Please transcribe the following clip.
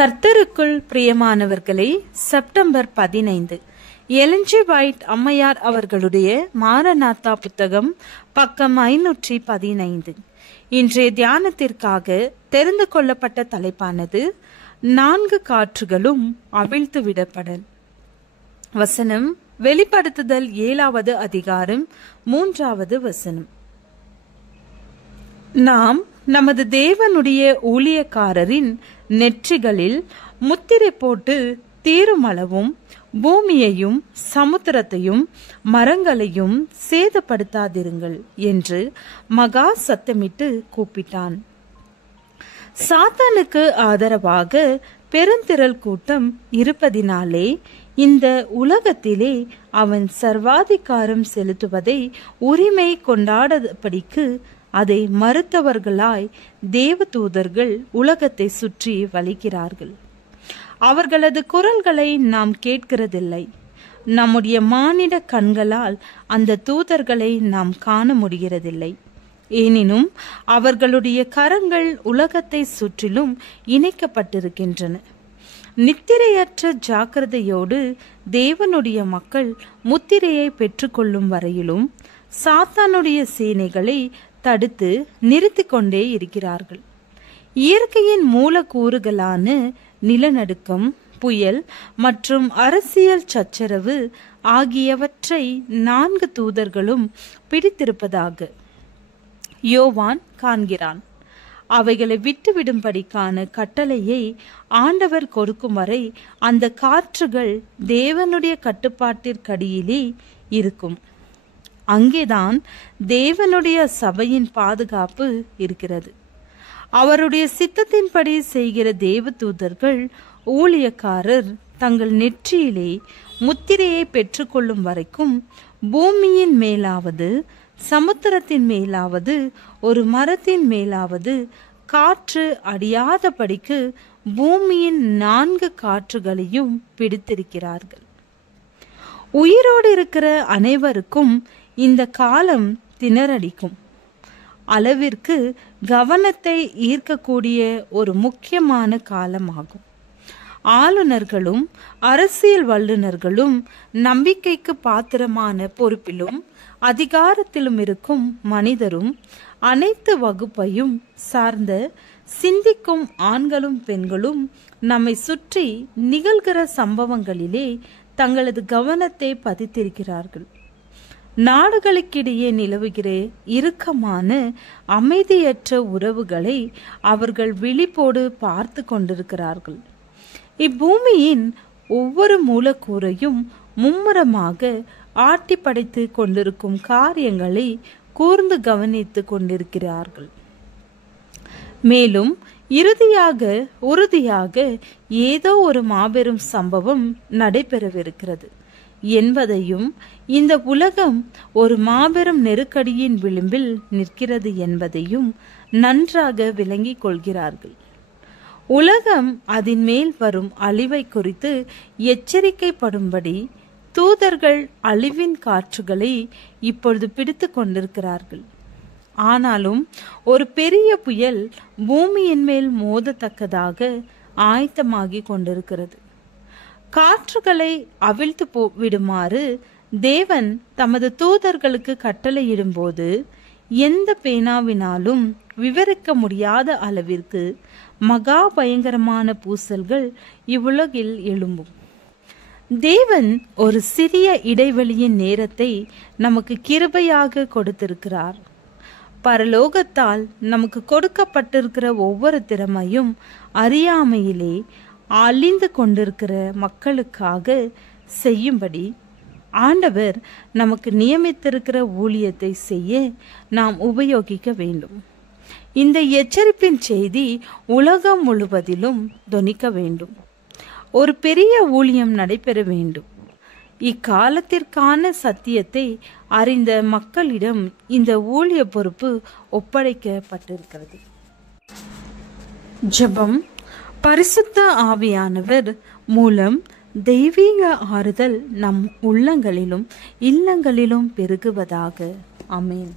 கர்த்தருக்குள் பிரியமானவர்களே, September 15 Elon G white அம்மையார் அவர்களுடைய மாரநாத்தா புத்தகம், பக்கம் 515. இன்றைய தியானத்திற்காக தெரிந்து கொள்ளப்பட்ட தலைப்பானது 4 காற்றுகளும் அவிழ்த்து விடப்படல். வசனம் வெளிப்படுத்துதல் 7வது அதிகாரம் 3வது வசனம். நாம் நமது தேவனுடைய ஊழியக்காரரின் நெற்றிகளில் முத்திரை போட்டு தீருமளவும் பூமியையும் சமுத்திரத்தையும் மரங்களையும் சேதப்படுத்தாதிருங்கள் என்று மகா சத்தமிட்டு கூப்பிட்டான். சாத்தானுக்கு ஆதரவாக பெருந்திரள் கூட்டம் இருப்பதினாலே இந்த உலகத்திலே அவன் சர்வாதிகாரம் செலுத்துவதை உரிமை கொண்டாடபடிக்கு அதை மறுத்தவர்களாய் தேவதூதர்கள் உலகத்தை சுற்றி வலிக்கிறார்கள். அவர்களது குரல்களை நாம் கேட்கிறதில்லை. நம்முடைய மானிட கண்களால் அந்த தூதர்களை நாம் காண முடிகிறதில்லை. எனினும் அவர்களுடைய கரங்கள் உலகத்தை சுற்றிலும் இணைக்கப்பட்டிருக்கின்றன. நித்திரையற்ற ஜாக்கிரதையோடு தேவனுடைய மக்கள் முத்திரையை பெற்றுக்கொள்ளும் வரையிலும் சாத்தானுடைய சேனைகளை தடுத்து நிறுத்தி கொண்டே இருக்கிறார்கள். இயற்கையின் மூலக்கூறுகளான நிலநடுக்கம், புயல் மற்றும் அரசியல் சச்சரவு ஆகியவற்றை 4 தூதர்களும் பிடித்திருப்பதாக யோவான் காண்கிறான். அவைகளை விட்டுவிடும்படிக்கான கட்டளையை ஆண்டவர் கொடுக்கும் வரை அந்த காற்றுகள் தேவனுடைய கட்டுப்பாட்டிற்கடியிலே இருக்கும். அங்கேதான் தேவனுடைய சபையின் பாதுகாப்பு இருக்கிறது. அவருடைய சித்தத்தின்படி செய்கிற தேவதூதர்கள் ஊழியக்காரர் தங்கள் நெற்றியிலே முத்திரையை பெற்றுக்கொள்ளும் வரைக்கும் பூமியின் மேலாவது சமுத்திரத்தின் மேலாவது ஒரு மரத்தின் மேலாவது காற்று அடியாதபடிக்கு பூமியின் 4 காற்றுகளையும் பிடித்திருக்கிறார்கள். உயிரோடு இருக்கிற அனைவருக்கும் இந்த காலம் திணறடிக்கும் அளவிற்கு கவனத்தை ஈர்க்கக்கூடிய ஒரு முக்கியமான காலமாகும். ஆளுநர்களும் அரசியல் வல்லுநர்களும் நம்பிக்கைக்கு பாத்திரமான பொறுப்பிலும் அதிகாரத்திலும் இருக்கும் மனிதரும் அனைத்து வகுப்பையும் சார்ந்த சிந்திக்கும் ஆண்களும் பெண்களும் நம்மை சுற்றி நிகழ்கிற சம்பவங்களிலே தங்களது கவனத்தை பதித்திருக்கிறார்கள். நாடுகளுக்கிடையே நிலவுகிற இறுக்கமான அமைதியற்ற உறவுகளை அவர்கள் விழிப்போடு பார்த்து கொண்டிருக்கிறார்கள். இப்பூமியின் ஒவ்வொரு மூலக்கூறையும் மும்முரமாக ஆட்டி படைத்து கொண்டிருக்கும் காரியங்களை கூர்ந்து கவனித்து கொண்டிருக்கிறார்கள். மேலும் உறுதியாக ஏதோ ஒரு மாபெரும் சம்பவம் நடைபெறவிருக்கிறது என்பதையும், இந்த உலகம் ஒரு மாபெரும் நெருக்கடியின் விளிம்பில் நிற்கிறது என்பதையும் நன்றாக விளங்கிக் கொள்கிறார்கள். உலகம் அதன் மேல் வரும் அழிவை குறித்து எச்சரிக்கைப்படும்படி தூதர்கள் அழிவின் காற்றுகளை இப்பொழுது பிடித்து கொண்டிருக்கிறார்கள். ஆனாலும் ஒரு பெரிய புயல் பூமியின் மேல் மோதத்தக்கதாக ஆயத்தமாகி கொண்டிருக்கிறது. காற்றுகளை அவிழ்த்து விடுமாறு தேவன் தமது தூதர்களுக்கு கட்டளையிடும்போது எந்த பேனாவினாலும் விவரிக்க முடியாத அளவிற்கு மகா பயங்கரமான பூசல்கள் இவ்வுலகில் எழும்பும். தேவன் ஒரு சிறிய இடைவெளியின் நேரத்தை நமக்கு கிருபையாக கொடுத்திருக்கிறார். பரலோகத்தால் நமக்கு கொடுக்கப்பட்டிருக்கிற ஒவ்வொரு திறமையும் அறியாமையிலே அழிந்து கொண்டிருக்கிற மக்களுக்காக செய்யும்படி ஆண்டவர் நமக்கு நியமித்திருக்கிற ஊழியத்தை செய்ய நாம் உபயோகிக்க வேண்டும். இந்த எச்சரிப்பின் செய்தி உலகம் முழுவதிலும் தொனிக்க வேண்டும். ஒரு பெரிய ஊழியம் நடைபெற வேண்டும். இக்காலத்திற்கான சத்தியத்தை அறிந்த மக்களிடம் இந்த ஊழிய பொறுப்பு ஒப்படைக்கப்பட்டிருக்கிறது. ஜெபம். பரிசுத்த ஆவியானவர் மூலம் தெய்வீக ஆறுதல் நம் உள்ளங்களிலும் இல்லங்களிலும் பெருகுவதாக. ஆமென்.